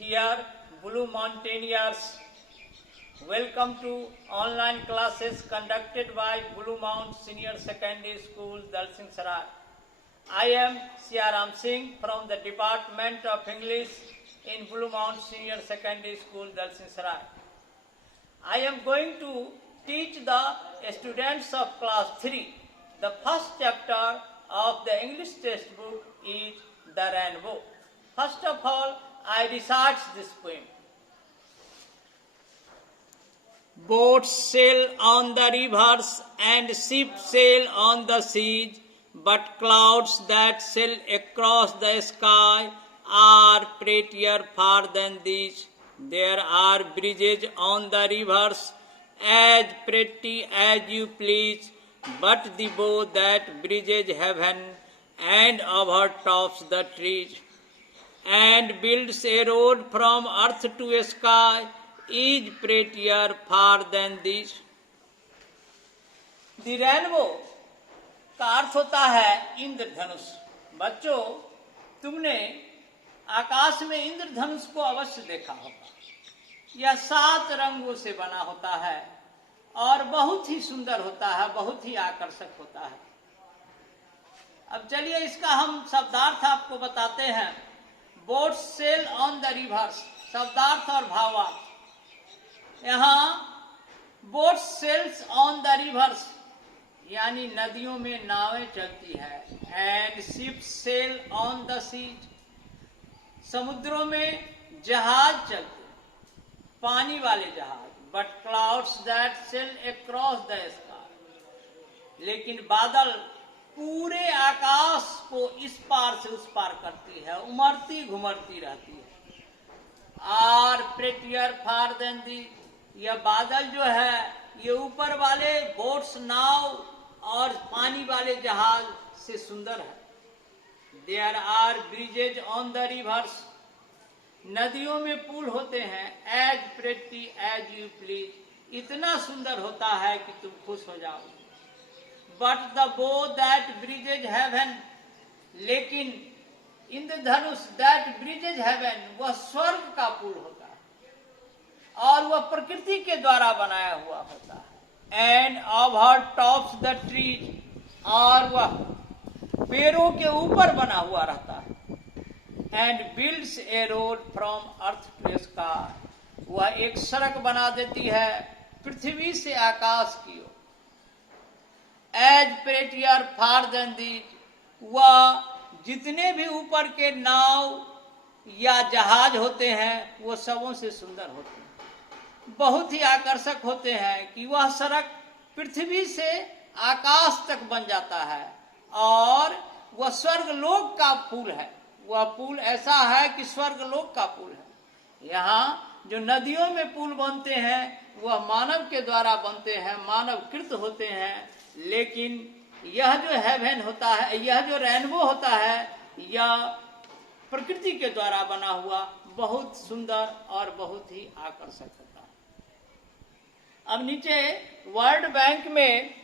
Dear Blue Mountaineers, welcome to online classes conducted by Blue Mount Senior Secondary School, Dalsing Sarai. I am Siaram Singh from the Department of English in Blue Mount Senior Secondary School, Dalsing Sarai. I am going to teach the students of class 3. The first chapter of the English textbook is The Rainbow. First of all, I recite this poem. Boats sail on the rivers and ships sail on the seas, but clouds that sail across the sky are prettier far than these. There are bridges on the rivers, as pretty as you please, but the bow that bridges heaven and overtops the trees, and builds a road from earth to sky, is prettier far than this. The rainbow का अर्थ होता है इंद्रधनुष। बच्चों, तुमने आकाश में इंद्रधनुष को अवश्य देखा होगा। यह 7 रंगों से बना होता है और बहुत ही सुंदर होता है, बहुत ही आकर्षक होता है। अब चलिए इसका हम शब्दार्थ आपको बताते हैं। Boat sail on the rivers, शब्दार्थ और भावार्थ। यहाँ boat sails on the rivers यानी नदियों में नावें चलती है, and ship sail on the seas, समुद्रों में जहाज चलते, पानी वाले जहाज। But clouds that sail across the sky, लेकिन बादल पूरे आकाश को इस पार से उस पार करती है, उमड़ती घुमड़ती रहती है। आर प्रेटियर फार देन दी, यह बादल जो है ये ऊपर वाले बोट्स नाव और पानी वाले जहाज से सुंदर है। There are bridges on the rivers, नदियों में पुल होते हैं। As pretty as you please, इतना सुंदर होता है कि तुम खुश हो जाओ। But the bow that bridges heaven, लेकिन इंद्रधनुष दैट ब्रिजेज हेवन, वह स्वर्ग का पुल होता है और वह प्रकृति के द्वारा बनाया हुआ होता है। And over tops the trees, और वह पेड़ों के ऊपर बना हुआ रहता है। And builds a road from earth to sky, वह एक सड़क बना देती है पृथ्वी से आकाश की ओर। एज प्रेटियर फार देन दीज, वह जितने भी ऊपर के नाव या जहाज होते हैं वो सबों से सुंदर होते हैं, बहुत ही आकर्षक होते हैं कि वह सड़क पृथ्वी से आकाश तक बन जाता है और वह स्वर्गलोक का पुल है। वह पुल ऐसा है कि स्वर्गलोक का पुल है। यहाँ जो नदियों में पुल बनते हैं वह मानव के द्वारा बनते हैं, मानवकृत होते हैं, लेकिन यह जो हेवन होता है, यह जो रेनबो होता है, यह प्रकृति के द्वारा बना हुआ बहुत सुंदर और बहुत ही आकर्षक होता है। अब नीचे वर्ल्ड बैंक में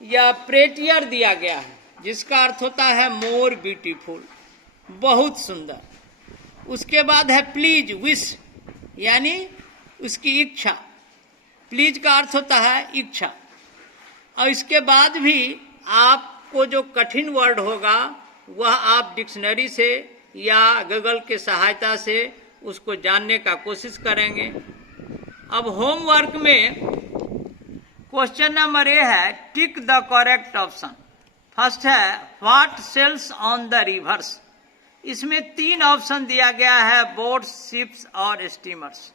यह प्रेटियर दिया गया है, जिसका अर्थ होता है मोर ब्यूटीफुल, बहुत सुंदर। उसके बाद है प्लीज, विश, यानी उसकी इच्छा। प्लीज का अर्थ होता है इच्छा। और इसके बाद भी आपको जो कठिन वर्ड होगा वह आप डिक्शनरी से या गूगल के सहायता से उसको जानने का कोशिश करेंगे। अब होमवर्क में क्वेश्चन नंबर ए है, tick the correct option. First है what sails on the rivers. इसमें 3 ऑप्शन दिया गया है, बोट्स, शिप्स और steamers.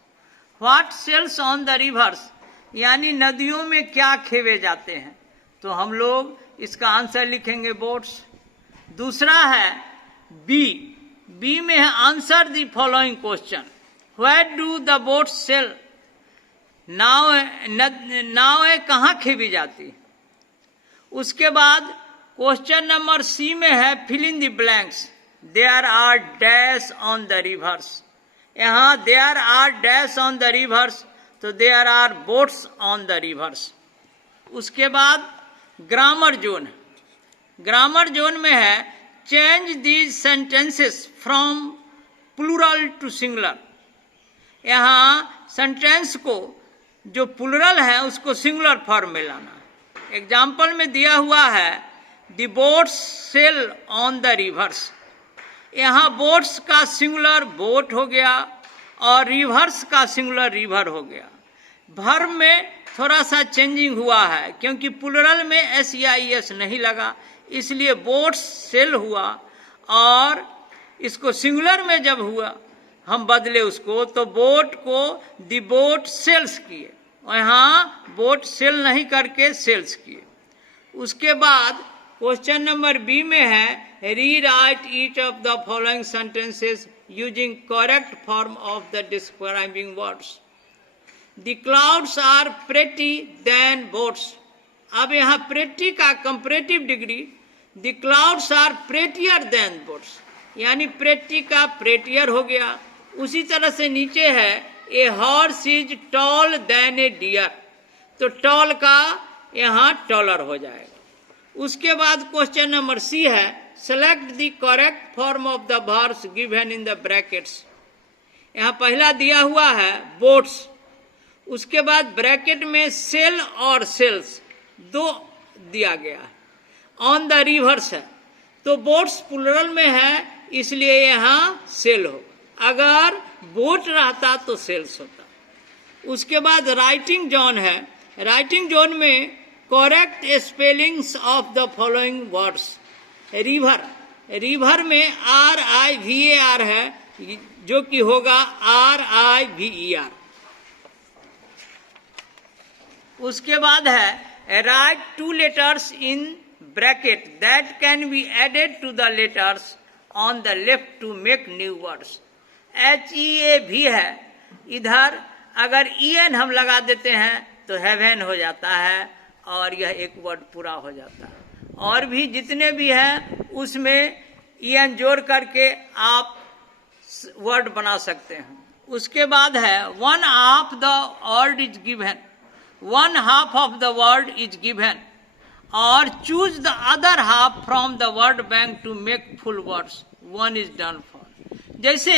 What sails on the rivers यानी नदियों में क्या खेवे जाते हैं, तो हम लोग इसका आंसर लिखेंगे बोट्स। दूसरा है बी, बी में है answer the following question, where do the boats sail, नावें कहाँ खेवी जाती। उसके बाद क्वेश्चन नंबर सी में है fill in the blanks, there are dash on the rivers. यहाँ there are dash on the rivers, तो there are boats on the rivers. उसके बाद ग्रामर जोन, ग्रामर जोन में है change these sentences from plural to singular, यहाँ sentence को जो plural है उसको सिंगुलर फॉर्म में लाना है। एग्जाम्पल में दिया हुआ है the boats sail on the rivers. यहाँ बोट्स का सिंगुलर बोट हो गया और रिवर्स का सिंगुलर रिवर हो गया। वर्ब में थोड़ा सा चेंजिंग हुआ है क्योंकि प्लूरल में SEIS नहीं लगा, इसलिए बोट्स सेल हुआ और इसको सिंगुलर में जब हुआ हम बदले उसको तो बोट को द बोट सेल्स किए, यहाँ बोट सेल नहीं करके सेल्स किए। उसके बाद क्वेश्चन नंबर बी में है rewrite each of the following sentences using correct form of the describing words. The clouds are pretty than boats. अब यहाँ प्रेटी का comparative degree, the clouds are prettier than boats, यानी pretty का prettier हो गया। उसी तरह से नीचे है a horse is tall than a deer, तो टॉल का यहाँ टॉलर हो जाएगा। उसके बाद क्वेश्चन नंबर सी है select the correct form of the verbs given in the brackets. यहाँ पहला दिया हुआ है बोट्स, उसके बाद ब्रैकेट में सेल और सेल्स दो दिया गया है। ऑन द रिवर्स है तो बोट्स प्लूरल में है इसलिए यहाँ सेल हो, अगर बोट रहता तो सेल्स होता। उसके बाद राइटिंग जोन है, राइटिंग जोन में correct spellings of the following words. River, river में RIVER है जो कि होगा RIVER। उसके बाद है write 2 letters in bracket that can be added to the letters on the left to make new words. HEA भी है, इधर अगर EN हम लगा देते हैं तो हेवन हो जाता है और यह एक वर्ड पूरा हो जाता है। और भी जितने भी हैं उसमें EN जोड़ करके आप वर्ड बना सकते हैं। उसके बाद है one half the word is given, one half of the word is given और choose the other half from the word bank to make full words, one is done for. जैसे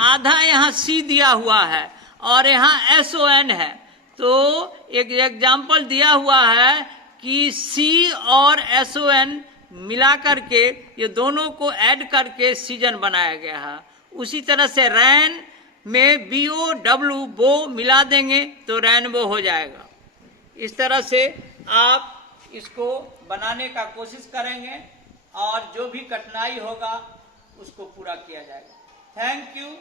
आधा यहाँ C दिया हुआ है और यहाँ SON है, तो एक एग्जाम्पल दिया हुआ है कि C और SON मिला करके ये दोनों को ऐड करके सीजन बनाया गया है। उसी तरह से रैन में BOW बो मिला देंगे तो रेनबो हो जाएगा। इस तरह से आप इसको बनाने का कोशिश करेंगे और जो भी कठिनाई होगा उसको पूरा किया जाएगा। Thank you.